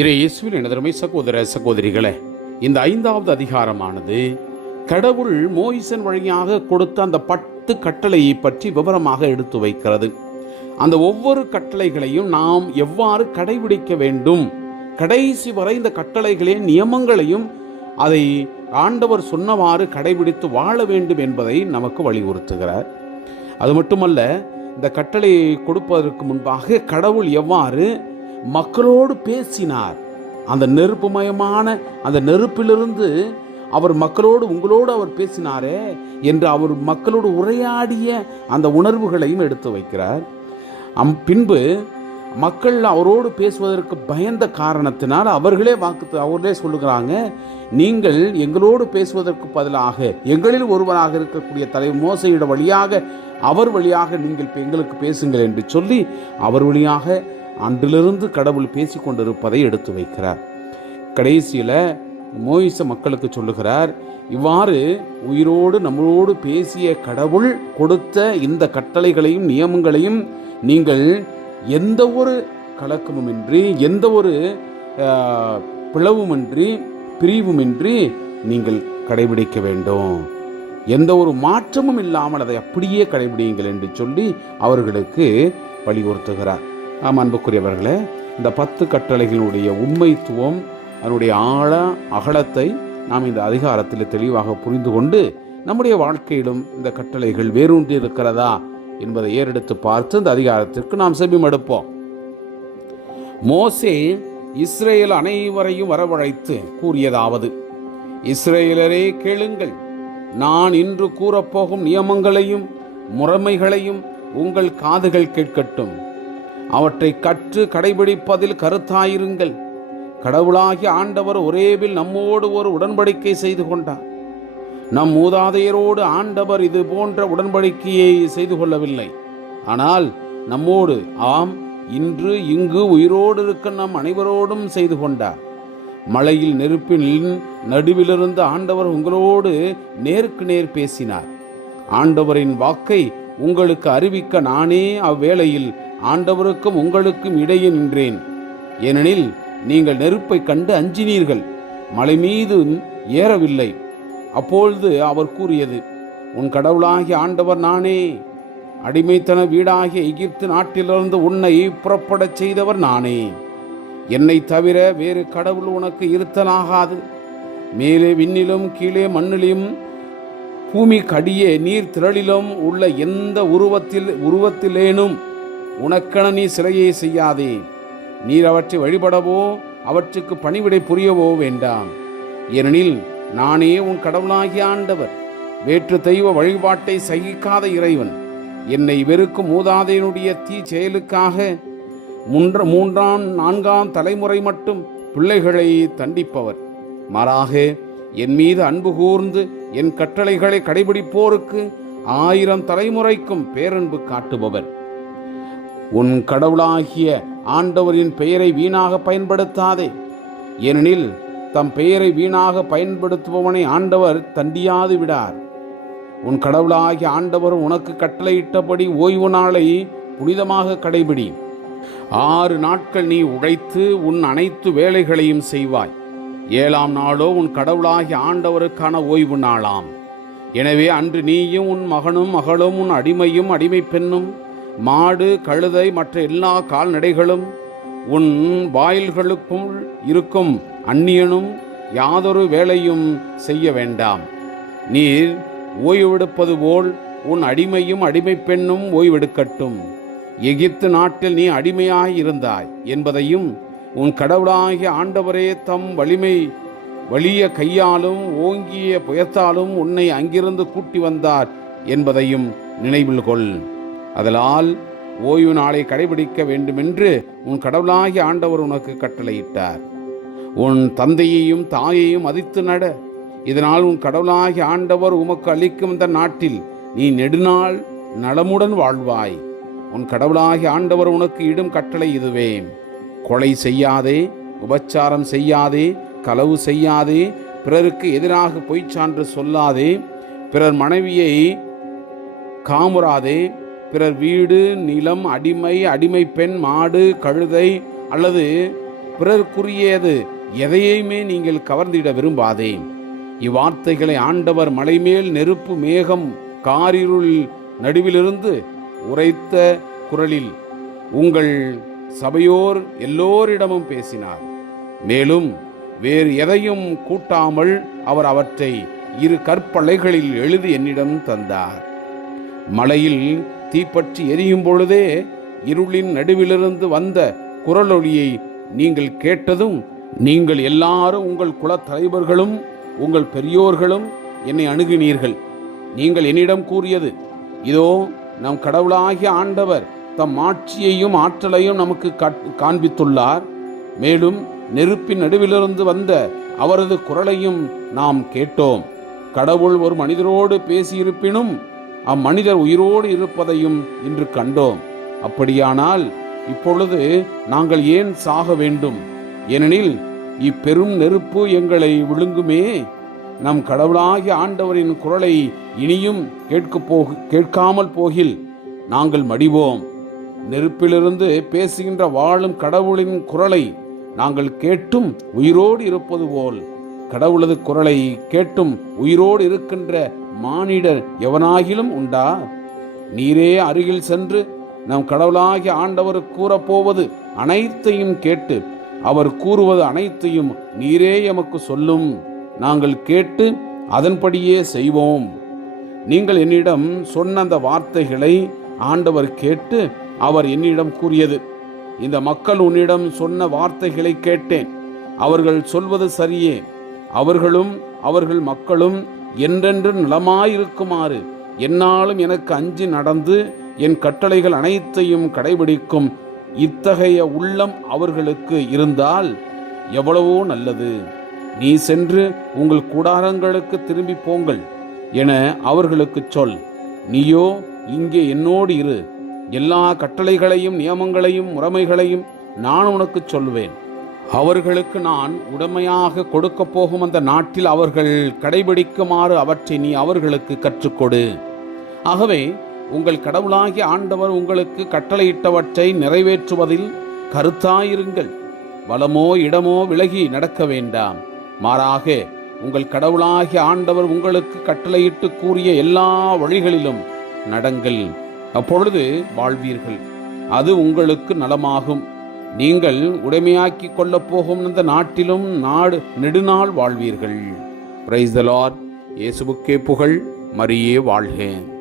இறை இயேசுவின் எனதருமை சகோதர சகோதரிகளே இந்த ஐந்தாவது அதிகாரமானது கடவுள் மோயிசன் வழியாக கொடுத்த அந்த பத்து கட்டளையை பற்றி விவரமாக எடுத்து வைக்கிறது. அந்த ஒவ்வொரு கட்டளைகளையும் நாம் எவ்வாறு கடைபிடிக்க வேண்டும் கடைசி வரை இந்த கட்டளைகளின் நியமங்களையும் அதை ஆண்டவர் சொன்னவாறு கடைபிடித்து வாழ வேண்டும் என்பதை நமக்கு வலியுறுத்துகிறார். அது மட்டுமல்ல இந்த கட்டளையை கொடுப்பதற்கு முன்பாக கடவுள் எவ்வாறு மக்களோடு பேசினார். அந்த நெருப்புமயமான அந்த நெருப்பிலிருந்து அவர் மக்களோடு உங்களோடு அவர் பேசினாரே என்று அவர் மக்களோடு உரையாடிய அந்த உணர்வுகளையும் எடுத்து வைக்கிறார். அம் பின்பு மக்கள் அவரோடு பேசுவதற்கு பயந்த காரணத்தினால் அவர்களே வாக்கு அவர்களே சொல்லுகிறாங்க நீங்கள் எங்களோடு பேசுவதற்கு பதிலாக எங்களில் ஒருவராக இருக்கக்கூடிய தலைவர் மோசையிட வழியாக அவர் வழியாக நீங்கள் எங்களுக்கு பேசுங்கள் என்று சொல்லி அவர் வழியாக அன்றிலிருந்து கடவுள் பேசி கொண்டிருப்பதை எடுத்து வைக்கிறார். கடைசியில் மோயிச மக்களுக்கு சொல்லுகிறார் இவ்வாறு உயிரோடு நம்மளோடு பேசிய கடவுள் கொடுத்த இந்த கட்டளைகளையும் நியமங்களையும் நீங்கள் எந்த ஒரு கலக்கமுமின்றி எந்த ஒரு பிளவுமின்றி பிரிவுமின்றி நீங்கள் கடைபிடிக்க வேண்டும். எந்த ஒரு மாற்றமும் இல்லாமல் அதை அப்படியே கடைபிடியுங்கள் என்று சொல்லி அவர்களுக்கு வலியுறுத்துகிறார். ஆம் அன்புக்குரியவர்களே இந்த பத்து கட்டளைகளுடைய உண்மைத்துவம் அதனுடைய ஆழ அகலத்தை நாம் இந்த அதிகாரத்தில் தெளிவாக புரிந்து கொண்டு நம்முடைய வாழ்க்கையிலும் இந்த கட்டளைகள் வேரூன்றி இருக்கிறதா என்பதை ஏறெடுத்து பார்த்து இந்த அதிகாரத்திற்கு நாம் செவிமடுப்போம் மோசே இஸ்ரேல் அனைவரையும் வரவழைத்து கூறியதாவது இஸ்ரேலரே கேளுங்கள். நான் இன்று கூறப்போகும் நியமங்களையும் முறைமைகளையும் உங்கள் காதுகள் கேட்கட்டும். அவற்றை கற்று கடைபிடிப்பதில் கருத்தாயிருங்கள். கடவுளாகிய ஆண்டவர் ஒரேவில் நம்மோடு ஒரு உடன்படிக்கை செய்து கொண்டார். நம் மூதாதையரோடு ஆண்டவர் இது போன்ற உடன்படிக்கையை செய்து கொள்ளவில்லை. ஆனால் நம்மோடு ஆம் இன்று இங்கு உயிரோடு இருக்க நம் அனைவரோடும் செய்து கொண்டார். மலையில் நெருப்பின் நடுவிலிருந்து ஆண்டவர் உங்களோடு நேருக்கு நேர் பேசினார். ஆண்டவரின் வாக்கை உங்களுக்கு அறிவிக்க நானே அவ்வேளையில் ஆண்டவருக்கும் உங்களுக்கும் இடையே நின்றேன். ஏனெனில் நீங்கள் நெருப்பை கண்டு அஞ்சினீர்கள் மலை மீது ஏறவில்லை. அப்பொழுது அவர் கூறியது உன் கடவுளாகிய ஆண்டவர் நானே அடிமைத்தன வீடாகிய எகிப்து நாட்டிலிருந்து உன்னை புறப்படச் செய்தவர் நானே. என்னை தவிர வேறு கடவுள் உனக்கு இருத்தலாகாது. மேலே விண்ணிலும் கீழே மண்ணிலும் பூமி கடியே நீர் திரளிலும் உள்ள எந்த உருவத்தில் உருவத்திலேனும் உனக்கென நீ சிலையை செய்யாதே. நீர் அவற்றை வழிபடவோ அவற்றுக்கு பணிவிடை புரியவோ வேண்டாம். ஏனெனில் நானே உன் கடவுளாகிய ஆண்டவர். வேற்று தெய்வ வழிபாட்டை சகிக்காத இறைவன். என்னை வெறுக்கும் மூதாதையனுடைய தீ செயலுக்காக மூன்ற மூன்றாம் நான்காம் தலைமுறை மட்டும் பிள்ளைகளை தண்டிப்பவர். மாறாக என் மீது அன்பு கூர்ந்து என் கட்டளைகளை கடைபிடிப்போருக்கு ஆயிரம் தலைமுறைக்கும் பேரன்பு காட்டுபவர். உன் கடவுளாகிய ஆண்டவரின் பெயரை வீணாக பயன்படுத்தாதே. ஏனெனில் தம் பெயரை வீணாக பயன்படுத்துபவனை ஆண்டவர் தண்டியாது விடார். உன் கடவுளாகிய ஆண்டவர் உனக்கு கட்டளையிட்டபடி ஓய்வு நாளை புனிதமாக கடைபிடி. ஆறு நாட்கள் நீ உழைத்து உன் அனைத்து வேலைகளையும் செய்வாய். ஏழாம் நாளோ உன் கடவுளாகிய ஆண்டவருக்கான ஓய்வு நாளாம். எனவே அன்று நீயும் உன் மகனும் மகளும் உன் அடிமையும் அடிமை பெண்ணும் மாடு கழுதை மற்ற எல்லா கால்நடைகளும் உன் வாயில்களுக்குள் இருக்கும் அந்நியனும் யாதொரு வேலையும் செய்ய வேண்டாம். நீர் ஓய்வெடுப்பது போல் உன் அடிமையும் அடிமை பெண்ணும் ஓய்வெடுக்கட்டும். எகிப்து நாட்டில் நீ அடிமையாய் இருந்தாய் என்பதையும் உன் கடவுளாகிய ஆண்டவரே தம் வலிமை வலிய கையாலும் ஓங்கிய புயத்தாலும் உன்னை அங்கிருந்து கூட்டி வந்தார் என்பதையும் நினைவில் கொள். அதலால் ஓய்வு நாளை கடைபிடிக்க வேண்டுமென்று உன் கடவுளாகிய ஆண்டவர் உனக்கு கட்டளையிட்டார். உன் தந்தையையும் தாயையும் மதித்து நட. இதனால் உன் கடவுளாகிய ஆண்டவர் உமக்கு அளிக்கும் இந்த நாட்டில் நீ நெடுநாள் நலமுடன் வாழ்வாய். உன் கடவுளாகிய ஆண்டவர் உனக்கு இடும் கட்டளை இதுவே. கொலை செய்யாதே உபச்சாரம் செய்யாதே களவு செய்யாதே பிறருக்கு எதிராக பொய்ச் சான்று சொல்லாதே பிறர் மனைவியை காமுறாதே பிறர் வீடு நிலம் அடிமை அடிமை பெண் மாடு கழுதை அல்லது பிறர்க்குரியது எதையுமே நீங்கள் கவர்ந்திட விரும்பாதே. இவ்வார்த்தைகளை ஆண்டவர் மலைமேல் நெருப்பு மேகம் காரிருள் நடுவிலிருந்து உரைத்த குரலில் உங்கள் சபையோர் எல்லோரிடமும் பேசினார். மேலும் வேறு எதையும் கூட்டாமல் அவர் அவற்றை இரு கற்பலைகளில் எழுதி என்னிடம் தந்தார். மலையில் தீப்பற்றி எரியும் பொழுதே இருளின் நடுவிலிருந்து வந்த குரலொலியை நீங்கள் கேட்டதும் நீங்கள் எல்லாரும் உங்கள் குலத் தலைவர்களும் உங்கள் பெரியோர்களும் என்னை அணுகினீர்கள். நீங்கள் என்னிடம் கூறியது இதோ நம் கடவுளாகிய ஆண்டவர் தம் ஆட்சியையும் ஆற்றலையும் நமக்கு காண்பித்துள்ளார். மேலும் நெருப்பின் நடுவிலிருந்து வந்த அவரது குரலையும் நாம் கேட்டோம். கடவுள் ஒரு மனிதரோடு பேசியிருப்பினும் அம்மனிதர் உயிரோடு இருப்பதையும் இன்று கண்டோம். அப்படியானால் இப்பொழுது நாங்கள் ஏன் சாக வேண்டும்? ஏனெனில் இப்பெரும் நெருப்பு எங்களை விழுங்குமே. நம் கடவுளாகிய ஆண்டவரின் குரலை இனியும் கேட்கப் போக கேட்காமல் போகில் நாங்கள் மடிவோம். நெருப்பிலிருந்து பேசுகின்ற வாழும் கடவுளின் குரலை நாங்கள் கேட்டும் உயிரோடு இருப்பது போல். கடவுளது குரலை கேட்டும் உயிரோடு இருக்கின்ற மானிடர் எவனாகிலும் உண்டா? நீரே அருகில் சென்று நம் கடவுளாகிய ஆண்டவர் கூறப்போவது அனைத்தையும் கேட்டு அவர் கூறுவது அனைத்தையும் நீரே எமக்கு சொல்லும். நாங்கள் கேட்டு அதன்படியே செய்வோம். நீங்கள் என்னிடம் சொன்ன அந்த வார்த்தைகளை ஆண்டவர் கேட்டு அவர் என்னிடம் கூறியது இந்த மக்கள் உன்னிடம் சொன்ன வார்த்தைகளை கேட்டேன். அவர்கள் சொல்வது சரியே. அவர்களும் அவர்கள் மக்களும் என்றென்று நலமாயிருக்குமாறு. என்னாலும் எனக்கு அஞ்சு நடந்து என் கட்டளைகள் அனைத்தையும் கடைபிடிக்கும் இத்தகைய உள்ளம் அவர்களுக்கு இருந்தால் எவ்வளவோ நல்லது. நீ சென்று உங்கள் கூடாரங்களுக்கு திரும்பி போங்கள் என அவர்களுக்குச் சொல். நீயோ இங்கே என்னோடு இரு. எல்லா கட்டளைகளையும் நியமங்களையும் முறைமைகளையும் நான் உனக்குச் சொல்வேன். அவர்களுக்கு நான் உடமையாக கொடுக்கப் போகும் அந்த நாட்டில் அவர்கள் கடைபிடிக்குமாறு அவற்றை நீ அவர்களுக்கு கற்றுக்கொடு. ஆகவே உங்கள் கடவுளாகிய ஆண்டவர் உங்களுக்கு கட்டளையிட்டவற்றை நிறைவேற்றுவதில் கருத்தாயிருங்கள். வளமோ இடமோ விலகி நடக்க வேண்டாம். மாறாக உங்கள் கடவுளாகிய ஆண்டவர் உங்களுக்கு கட்டளையிட்டு கூறிய எல்லா வழிகளிலும் நடங்கள். அப்பொழுது வாழ்வீர்கள். அது உங்களுக்கு நலமாகும். நீங்கள் உடைமையாக்கி கொள்ளப் போகும் இந்த நாட்டிலும் நாடு நெடுநாள் வாழ்வீர்கள். பிரைஸ் த லார்ட் இயேசுவுக்கே புகழ். மரியே வாழ்கேன்